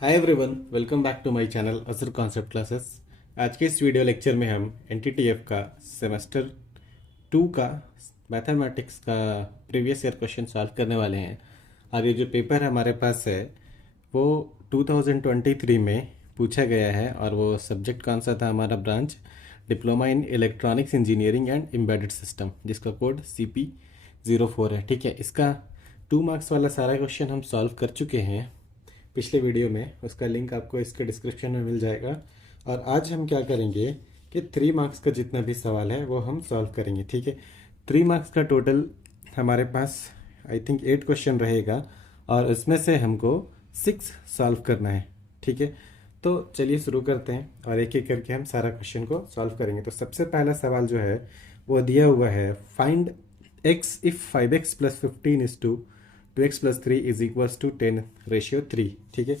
Hi everyone, welcome back to my channel our concept classes. आज के इस video lecture में हम एनटीटीएफ का सेमेस्टर 2 का मैथमेटिक्स का प्रीवियस ईयर क्वेश्चन सॉल्व करने वाले हैं। और ये जो पेपर हमारे पास है वो 2023 में पूछा गया है और वो सब्जेक्ट कौन सा था, हमारा branch diploma in electronics engineering and embedded system, जिसका कोड CP04 है। ठीक है, इसका 2 मार्क्स वाला सारा क्वेश्चन हम सॉल्व कर चुके हैं पिछले वीडियो में। उसका लिंक आपको इसके डिस्क्रिप्शन में मिल जाएगा। और आज हम क्या करेंगे कि 3 मार्क्स का जितना भी सवाल है वो हम सॉल्व करेंगे। ठीक है, 3 मार्क्स का टोटल हमारे पास आई थिंक 8 क्वेश्चन रहेगा और उसमें से हमको 6 सॉल्व करना है। ठीक है, तो चलिए शुरू करते हैं और एक एक करके हम सारा क्वेश्चन को सॉल्व करेंगे। तो सबसे पहला सवाल जो है वो दिया हुआ है, find x if 5x plus 15 is to 2x plus 3 is equals to 10:3। ठीक है,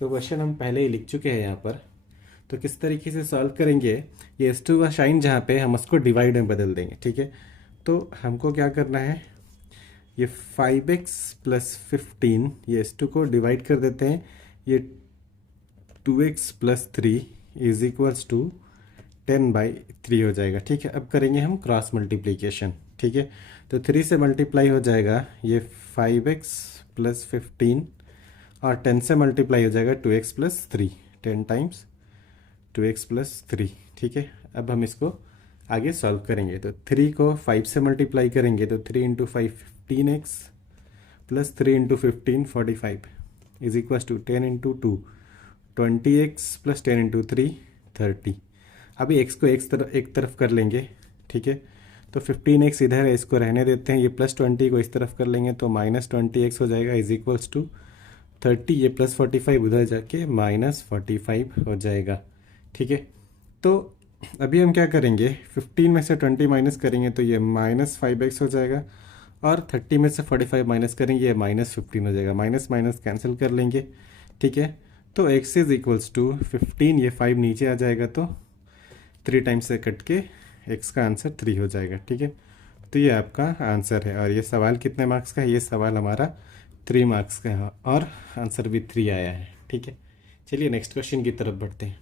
तो क्वेश्चन हम पहले ही लिख चुके हैं यहाँ पर। तो किस तरीके से सॉल्व करेंगे, ये S2 का साइन जहाँ पे हम उसको डिवाइड में बदल देंगे। ठीक है, तो हमको क्या करना है, ये 5x प्लस 15 ये S2 को डिवाइड कर देते हैं, ये 2x plus 3 is equals to 10/3 हो जाएगा। ठीक है, अब करेंगे हम क्रॉस मल्टीप्लीकेशन। ठीक है, तो 3 से मल्टीप्लाई हो जाएगा ये 5x प्लस 15 और 10 से मल्टीप्लाई हो जाएगा 2x plus 3, 10 times 2x plus 3। ठीक है, अब हम इसको आगे सॉल्व करेंगे। तो 3 को 5 से मल्टीप्लाई करेंगे तो 3 into 5 15x plus 3 into 15 45 is equal to 10 into 2 20x plus 10 into 3 30। अभी x को एक तरफ कर लेंगे। ठीक है, तो 15x इधर है, इसको रहने देते हैं। ये प्लस 20 को इस तरफ कर लेंगे तो माइनस 20x हो जाएगा इज इक्वल्स टू 30। ये प्लस 45 उधर जाके माइनस 45 हो जाएगा। ठीक है, तो अभी हम क्या करेंगे, 15 में से 20 माइनस करेंगे तो ये माइनस 5x हो जाएगा और 30 में से 45 माइनस करेंगे ये माइनस 15 हो जाएगा। माइनस माइनस कैंसिल कर लेंगे। ठीक है, तो x इज इक्वल्स टू 15, ये 5 नीचे आ जाएगा तो 3 टाइम्स से कट के x का आंसर 3 हो जाएगा। ठीक है, तो ये आपका आंसर है। और ये सवाल कितने मार्क्स का है, ये सवाल हमारा 3 मार्क्स का है और आंसर भी 3 आया है। ठीक है, चलिए नेक्स्ट क्वेश्चन की तरफ बढ़ते हैं।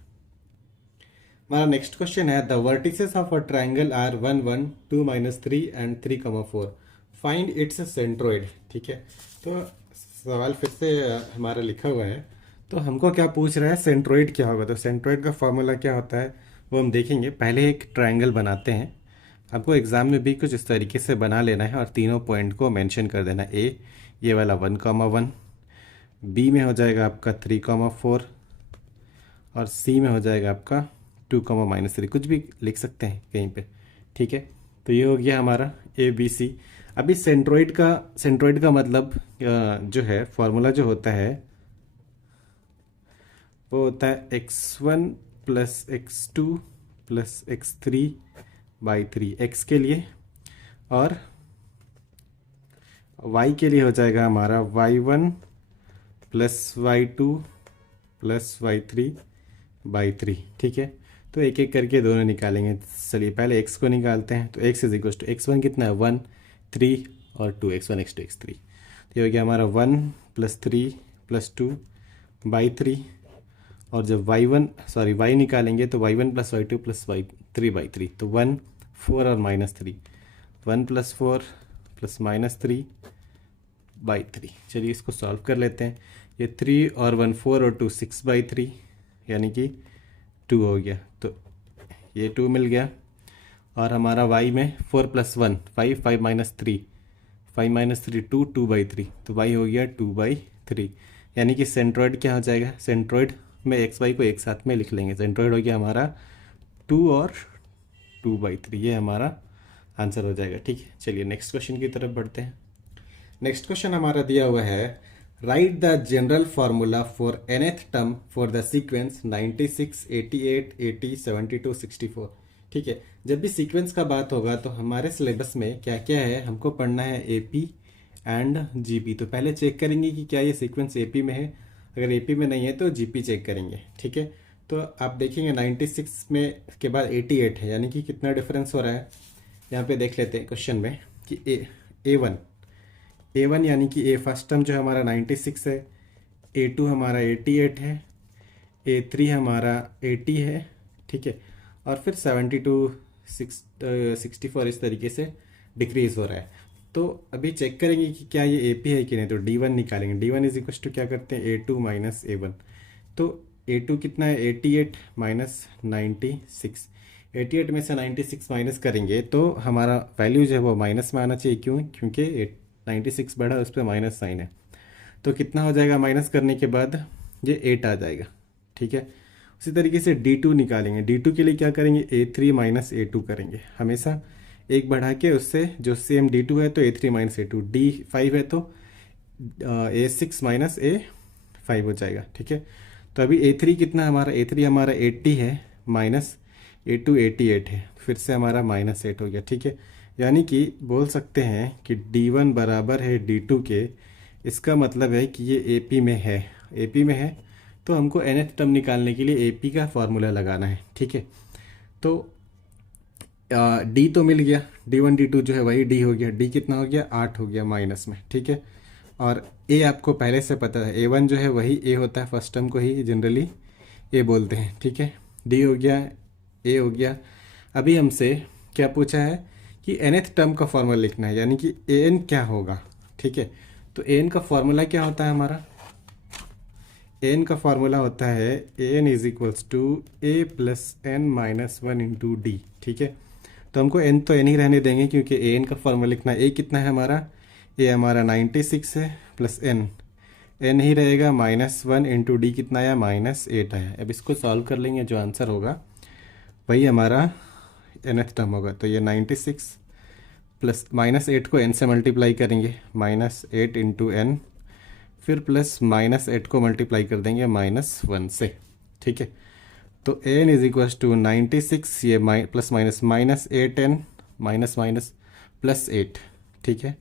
हमारा नेक्स्ट क्वेश्चन है, the vertices of a triangle are 1 1 2 -3 and 3,4 find its centroid. ठीक है, तो सवाल फिर से हमारा लिखा हुआ है। तो हमको क्या पूछ रहा है, सेंट्रोइड क्या होगा। तो सेंट्रोइड का फॉर्मूला क्या होता है वो हम देखेंगे। पहले एक ट्रायंगल बनाते हैं, आपको एग्जाम में भी कुछ इस तरीके से बना लेना है और तीनों पॉइंट को मेंशन कर देना है। ये वाला 1,1, बी में हो जाएगा आपका 3,4 और सी में हो जाएगा आपका 2,-3, कुछ भी लिख सकते हैं कहीं पे। ठीक है, तो ये हो गया हमारा ABC। अभी सेंट्रोइड का मतलब जो है फॉर्मूला जो होता है वो होता है x1 plus x2 plus x3/3, x के लिए, और y के लिए हो जाएगा हमारा y1 plus y2 plus y3/3। ठीक है, तो एक एक करके दोनों निकालेंगे। चलिए पहले x को निकालते हैं। तो x is equal to x1 कितना है 1 3 और 2 x1 x2 x3। तो ये हो गया हमारा 1 प्लस 3 प्लस 2/3। और जब y निकालेंगे तो y1 plus y2 plus y3/3, तो 1 4 और -3, 1 प्लस 4 प्लस -3/3। चलिए इसको सॉल्व कर लेते हैं। ये 3 और 1 4 और 2 6/3 यानी कि 2 हो गया, तो ये 2 मिल गया। और हमारा y में 4 प्लस 1 5 5 -3 5 -3 2 2/3, तो y हो गया 2/3। यानी कि सेंट्रोइड क्या हो जाएगा, सेंट्रोइड में एक्स वाई को एक साथ में लिख लेंगे। सेंट्रोइड हो गया हमारा 2 और 2/3, ये हमारा आंसर हो जाएगा। ठीक है, चलिए नेक्स्ट क्वेश्चन की तरफ बढ़ते हैं। नेक्स्ट क्वेश्चन हमारा दिया हुआ है, right the general formula for nth term for the sequence 96 88 80 72 64। ठीक है, जब भी सीक्वेंस का बात होगा तो हमारे सिलेबस में क्या क्या है हमको पढ़ना है, AP एंड GP। तो पहले चेक करेंगे कि क्या ये सीक्वेंस AP में है, अगर AP में नहीं है तो GP चेक करेंगे। ठीक है, तो आप देखेंगे 96 में के बाद 88 है, यानी कि कितना डिफरेंस हो रहा है। यहाँ पे देख लेते हैं क्वेश्चन में कि A1 यानी कि फर्स्ट टर्म जो है हमारा 96 है, A2 हमारा 88 है, A3 हमारा 80 है, ठीक है, और फिर 72 64 इस तरीके से डिक्रीज हो रहा है। तो अभी चेक करेंगे कि क्या ये AP है कि नहीं, तो D1 निकालेंगे। D1 इज इक्वल टू क्या करते हैं, A2 माइनस A1। तो A2 कितना है, 88 माइनस 96। 88 में से 96 माइनस करेंगे तो हमारा वैल्यू जो है वो माइनस में आना चाहिए। क्यों, क्योंकि 96 बढ़ा, उस पर माइनस साइन है। तो कितना हो जाएगा, माइनस करने के बाद ये 8 आ जाएगा, ठीक है। उसी तरीके से D2 निकालेंगे। D2 के लिए क्या करेंगे, A3 माइनस A2 करेंगे। हमेशा एक बढ़ा के उससे जो सेम D2 है तो A3 माइनस A2, D5 है तो A6 माइनस A5 हो जाएगा, ठीक है। तो अभी A3 कितना हमारा, A3 हमारा 80 है, माइनस A2 88 है, फिर से हमारा माइनस 8 हो गया, ठीक है। यानी कि बोल सकते हैं कि D1 बराबर है D2 के। इसका मतलब है कि ये AP में है। AP में है तो हमको nth टर्म निकालने के लिए AP का फॉर्मूला लगाना है, ठीक है। तो D तो मिल गया, D1 D2 जो है वही D हो गया। D कितना हो गया, 8 हो गया माइनस में, ठीक है। और A आपको पहले से पता है, A1 जो है वही A होता है, फर्स्ट टर्म को ही जनरली A बोलते हैं, ठीक है। D हो गया, A हो गया। अभी हमसे क्या पूछा है कि nth टर्म का फॉर्मूला लिखना है, यानी कि an क्या होगा, ठीक है। तो an का फॉर्मूला क्या होता है हमारा, an का फॉर्मूला होता है an is equals to a plus n minus one into d, ठीक है। तो हमको n तो n ही रहने देंगे क्योंकि an का फॉर्मूला लिखना है। a कितना है हमारा, a हमारा 96 है, प्लस n ही रहेगा, माइनस वन इंटू डी कितना आया, माइनस 8 आया। अब इसको सॉल्व कर लेंगे, जो आंसर होगा वही हमारा nth टर्म होगा। तो ये 96 प्लस माइनस 8 को n से मल्टीप्लाई करेंगे, माइनस 8 इंटू एन, फिर प्लस माइनस 8 को मल्टीप्लाई कर देंगे माइनस 1 से, ठीक है। तो n इज इक्वल टू 96, ये plus minus minus 8n minus minus plus 8, ठीक है।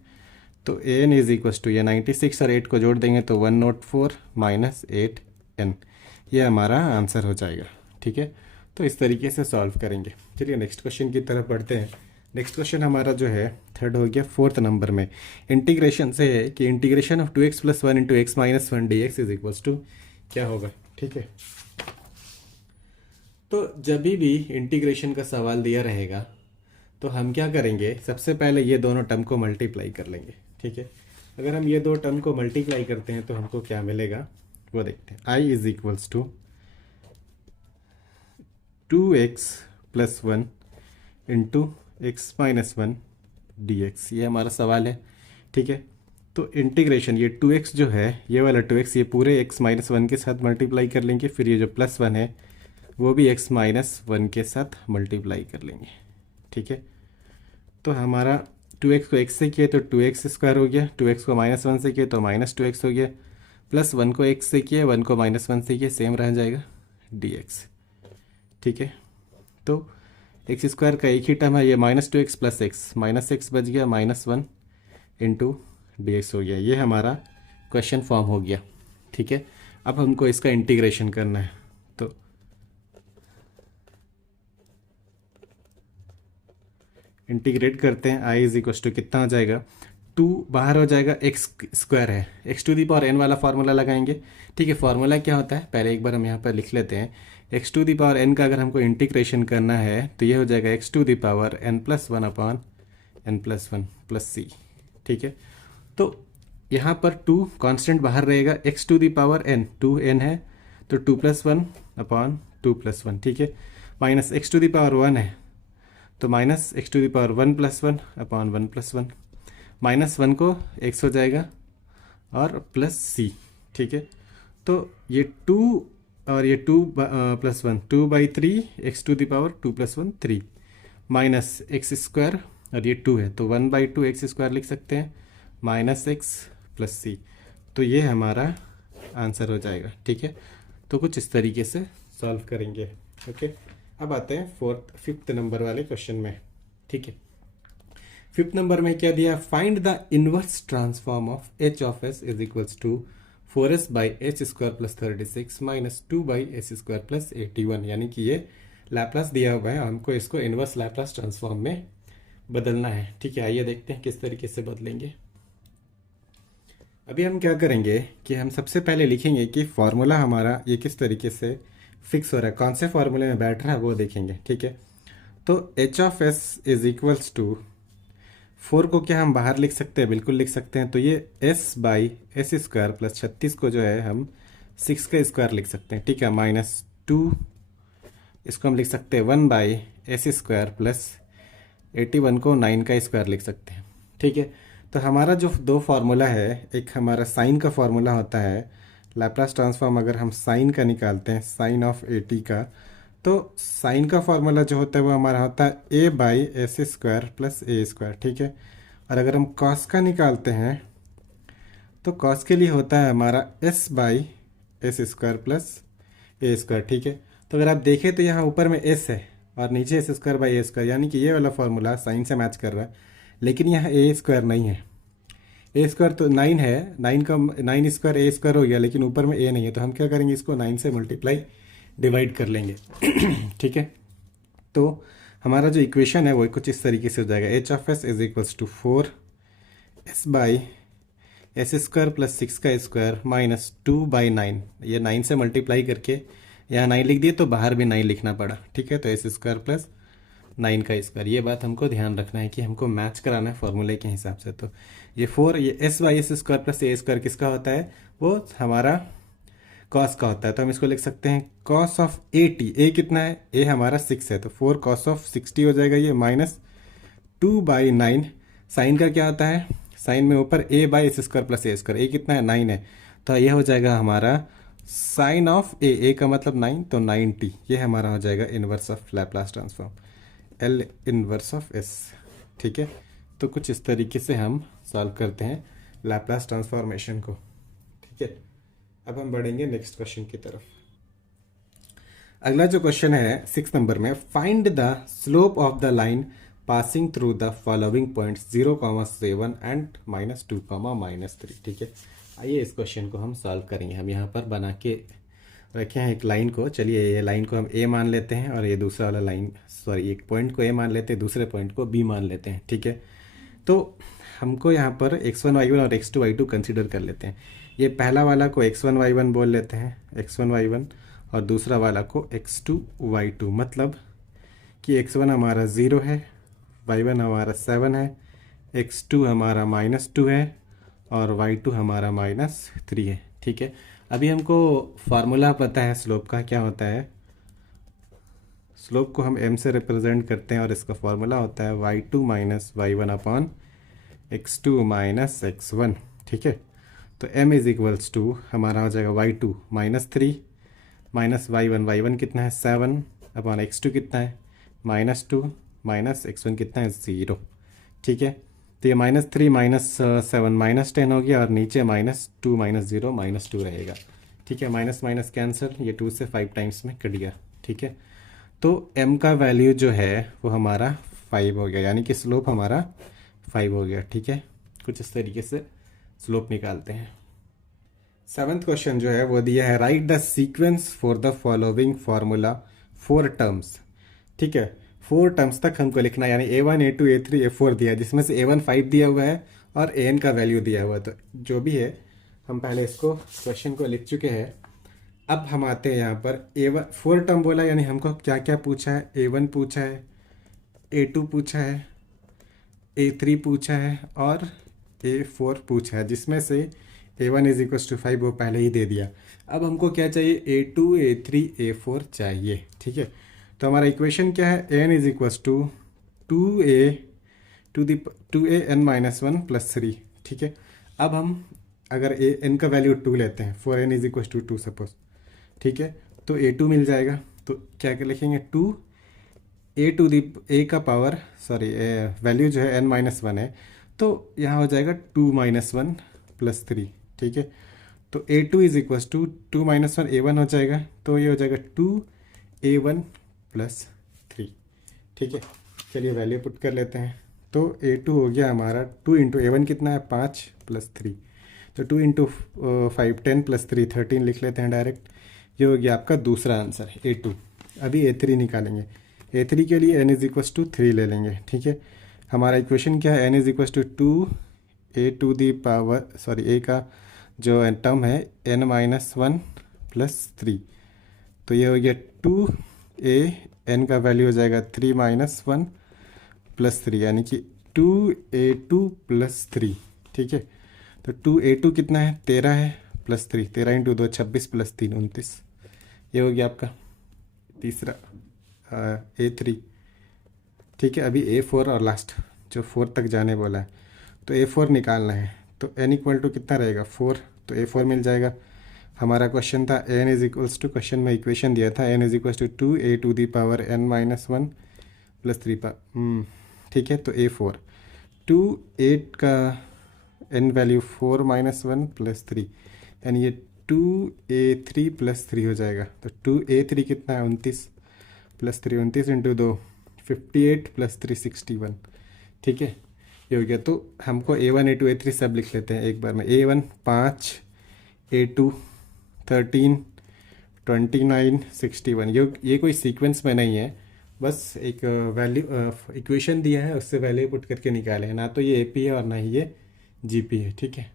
तो n इज इक्वल टू ये 96 और 8 को जोड़ देंगे तो 104 माइनस 8n, ये हमारा आंसर हो जाएगा, ठीक है। तो इस तरीके से सॉल्व करेंगे। चलिए नेक्स्ट क्वेश्चन की तरफ बढ़ते हैं। नेक्स्ट क्वेश्चन हमारा जो है थर्ड हो गया, फोर्थ नंबर में इंटीग्रेशन से है कि integration of 2x plus one into x minus one d x is equals to क्या होगा, ठीक है। तो जब भी इंटीग्रेशन का सवाल दिया रहेगा तो हम क्या करेंगे, सबसे पहले ये दोनों टर्म को मल्टीप्लाई कर लेंगे, ठीक है। अगर हम ये दो टर्म को मल्टीप्लाई करते हैं तो हमको क्या मिलेगा वो देखते हैं। i is equals to 2x plus one into x minus one d x, ये हमारा सवाल है, ठीक है। तो इंटीग्रेशन ये 2x जो है, ये वाला 2x ये पूरे x माइनस वन के साथ मल्टीप्लाई कर लेंगे, फिर ये जो प्लस वन है वो भी x माइनस वन के साथ मल्टीप्लाई कर लेंगे, ठीक है। तो हमारा 2x को x से किए तो 2x स्क्वायर हो गया, 2x को माइनस वन से किए तो माइनस 2x हो गया, प्लस वन को x से किए, वन को माइनस वन से किए, सेम रह जाएगा dx, ठीक है। तो एक्स स्क्वायर का एक ही टर्म है, ये minus 2x plus x, minus x बच गया, minus one into D x हो गया। ये हमारा क्वेश्चन फॉर्म हो गया, ठीक है। अब हमको इसका इंटीग्रेशन करना है, तो इंटीग्रेट करते हैं। आई इज इक्वल टू कितना हो जाएगा, 2 बाहर हो जाएगा, एक्स स्क्वायर है, x to the power n वाला फार्मूला लगाएंगे, ठीक है। फार्मूला क्या होता है पहले एक बार हम यहाँ पर लिख लेते हैं। X to the power n का अगर हमको इंटीग्रेशन करना है तो ये हो जाएगा x to the power n plus one upon n plus one plus c, ठीक है। तो यहाँ पर 2 कांस्टेंट बाहर रहेगा, x to the power n 2n है तो 2 plus one upon 2 plus one, ठीक है। Minus x to the power 1 है तो minus x to the power 1 plus one upon 1 plus one, minus one को x हो जाएगा और प्लस सी, ठीक है। तो ये 2 और ये 2 plus one 2/3 x to the power 2 plus one 3 minus x square और ये 2 है तो 1/2 एक्स स्क्वायर लिख सकते हैं, माइनस एक्स प्लस सी। तो ये हमारा आंसर हो जाएगा, ठीक है। तो कुछ इस तरीके से सॉल्व करेंगे, ओके। अब आते हैं फिफ्थ नंबर वाले क्वेश्चन में, ठीक है। फिफ्थ नंबर में क्या दिया, find the inverse transform of h of s is equals to 4s by h square plus 36 minus 2 by h square plus 81, यानी कि ये लैप्लास दिया हुआ है, हमको इसको इनवर्स लैप्लास ट्रांसफॉर्म में बदलना है, ठीक है। आइए देखते हैं किस तरीके से बदलेंगे। अभी हम क्या करेंगे कि हम सबसे पहले लिखेंगे कि फॉर्मूला हमारा ये किस तरीके से फिक्स हो रहा है, कौन से फॉर्मूले में बैठ रहा है वो देखेंगे, ठीक है। तो h of s is equals to, four को क्या हम बाहर लिख सकते हैं, बिल्कुल लिख सकते हैं। तो ये S by s square plus 36 को जो है हम 6 का स्क्वायर लिख सकते हैं, ठीक है, माइनस 2, इसको हम लिख सकते हैं 1 बाई एस स्क्वायर प्लस 81 को 9 का स्क्वायर लिख सकते हैं, ठीक है। तो हमारा जो दो फार्मूला है, एक हमारा साइन का फार्मूला होता है, लैप्लास ट्रांसफॉर्म अगर हम साइन का निकालते हैं, साइन ऑफ 80 का, तो साइन का फार्मूला जो होता है वो हमारा होता है a by s square plus a square, ठीक है। और अगर हम कॉस का निकालते हैं तो कॉस के लिए होता है हमारा S by s square plus a square, ठीक है। तो अगर आप देखें तो यहाँ ऊपर में एस है और नीचे S square by A square, यानी कि ये वाला फार्मूला साइन से मैच कर रहा है, लेकिन यहाँ ए स्क्वायर नहीं है। ए स्क्वायर तो 9 है, 9 का 9 स्क्वायर ए स्क्वायर हो गया, लेकिन ऊपर में ए नहीं है, तो हम क्या करेंगे, इसको 9 से मल्टीप्लाई डिवाइड कर लेंगे ठीक है। तो हमारा जो इक्वेशन है वो कुछ इस तरीके से हो जाएगा, h of s is equals to 4 s by s square plus 6 का स्क्वायर माइनस 2/9, ये 9 से मल्टीप्लाई करके यहाँ 9 लिख दिए तो बाहर भी 9 लिखना पड़ा, ठीक है। तो एस स्क्वायर प्लस 9 का स्क्वायर, ये बात हमको ध्यान रखना है कि हमको मैच कराना है फॉर्मूले के हिसाब से। तो ये 4, ये S by s square plus a square किसका होता है, वो हमारा कॉस का होता है। तो हम इसको लिख सकते हैं कॉस ऑफ 80, ए कितना है, ए हमारा 6 है, तो 4 कॉस ऑफ 60 हो जाएगा ये, माइनस 2/9। साइन का क्या होता है, साइन में ऊपर a by s square plus a square, a कितना है 9 है, तो ये हो जाएगा हमारा साइन ऑफ ए, ए का मतलब 9, तो 90, ये हमारा हो जाएगा inverse of Laplace transform, L inverse of S, ठीक है। तो कुछ इस तरीके से हम सॉल्व करते हैं लैप्लास ट्रांसफॉर्मेशन को, ठीक है। अब हम बढ़ेंगे नेक्स्ट क्वेश्चन की तरफ। अगला जो क्वेश्चन है 6 नंबर में, find the slope of the line passing through the following points 0,7 and -2, -3, ठीक है। आइए इस क्वेश्चन को हम सॉल्व करेंगे। हम यहाँ पर बना के रखे हैं एक लाइन को, चलिए ये लाइन को हम ए मान लेते हैं और ये दूसरा वाला लाइन, सॉरी एक पॉइंट को ए मान लेते हैं, दूसरे पॉइंट को बी मान लेते हैं, ठीक है। तो हमको यहाँ पर x1 y1 और x2 y2 कंसीडर कर लेते हैं। ये पहला वाला को x1 y1 बोल लेते हैं, x1 y1, और दूसरा वाला को x2 y2, मतलब कि x1 हमारा 0 है, y1 हमारा 7 है, x2 हमारा -2 है और y2 हमारा -3 है, ठीक है। अभी हमको फार्मूला पता है स्लोप का, क्या होता है, स्लोप को हम m से रिप्रेजेंट करते हैं और इसका फार्मूला होता है y2 minus y1 upon x2 minus x1, ठीक है। तो m इज इक्वल्स टू हमारा हो जाएगा y2 -3 माइनस y1 कितना है 7 अपॉन x2 कितना है -2 माइनस x1 कितना है 0, ठीक है। तो ये -3 -7 -10 हो गया और नीचे -2 -0 -2 रहेगा, ठीक है। माइनस माइनस कैंसिल, ये 2 से 5 टाइम्स में कट गया, ठीक है। तो m का वैल्यू जो है वो हमारा 5 हो गया, यानी कि स्लोप हमारा 5 हो गया, ठीक है। कुछ इस तरीके से स्लोप निकालते हैं। 7th क्वेश्चन जो है वो दिया है, right the sequence for the following formula 4 terms, ठीक है। 4 टर्म्स तक हमको लिखना है, यानी a1 a2 a3 a4 दिया है, जिसमें से a1 5 दिया हुआ है और an का वैल्यू दिया हुआ है। तो जो भी है हम पहले इसको क्वेश्चन को लिख चुके हैं। अब हम आते हैं यहाँ पर a1 4 टर्म बोला, यानी हमको क्या क्या पूछा है, a1 पूछा है, a2 पूछा है, a3 पूछा है और a4 पूछा है, जिसमें से a1 इज इक्वल टू 5 वो पहले ही दे दिया। अब हमको क्या चाहिए, a2 a3 a4 चाहिए, ठीक है। तो हमारा इक्वेशन क्या है, n is equal to 2a n-1 plus 3, ठीक है। अब हम अगर n का वैल्यू 2 लेते हैं, 4n is equal to 2 suppose, ठीक है, तो a2 मिल जाएगा। तो क्या क्या लिखेंगे, 2 a का पावर, सॉरी वैल्यू जो है n-1 है, तो यहाँ हो जाएगा 2 -1 प्लस 3, ठीक है। तो a2 is equal to 2 -1 a1 हो जाएगा, तो ये हो जाएगा 2a1 प्लस 3, ठीक है। चलिए वैल्यू पुट कर लेते हैं। तो a2 हो गया हमारा 2 इंटू a1 कितना है 5 प्लस 3, तो 2 इंटू 5 10 प्लस 3 13 लिख लेते हैं डायरेक्ट। ये हो गया आपका दूसरा आंसर a2। अभी a3 निकालेंगे, a3 के लिए n इज इक्वल टू 3 ले लेंगे, ठीक है। हमारा इक्वेशन क्या है, n is equal to a to the power sorry a का जो टर्म है n-1 + 3, तो ये हो गया 2a, n का वैल्यू हो जाएगा 3-1 + 3 यानी कि 2a2 + 3। ठीक है, तो 2a2 कितना है 13 है +3, 13 × 2 26 + 3 29। ये हो गया आपका तीसरा A3। ठीक है, अभी A4 और लास्ट जो 4 तक जाने बोला है, तो A4 निकालना है। तो n = कितना रहेगा 4, तो A4 मिल जाएगा। हमारा क्वेश्चन था क्वेश्चन में इक्वेशन दिया था n = 2a⁴ n-1 + 3। ठीक है, तो A4 8 का n वैल्यू 4-1 + 3 यानी ये 2a3 + 3 हो जाएगा। तो 2a3 कितना है 29 + 3 29 × 2 58 + 3 61। ठीक है, ये हो गया। तो हमको A1 A2 A3 सब लिख लेते हैं एक बार में। A1 5, A2 13, 29 61। ये कोई सीक्वेंस में नहीं है, बस एक वैल्यू इक्वेशन दिया है, उससे वैल्यू पुट करके निकाले हैं। ना तो ये AP है और ना ही ये GP है। ठीक है।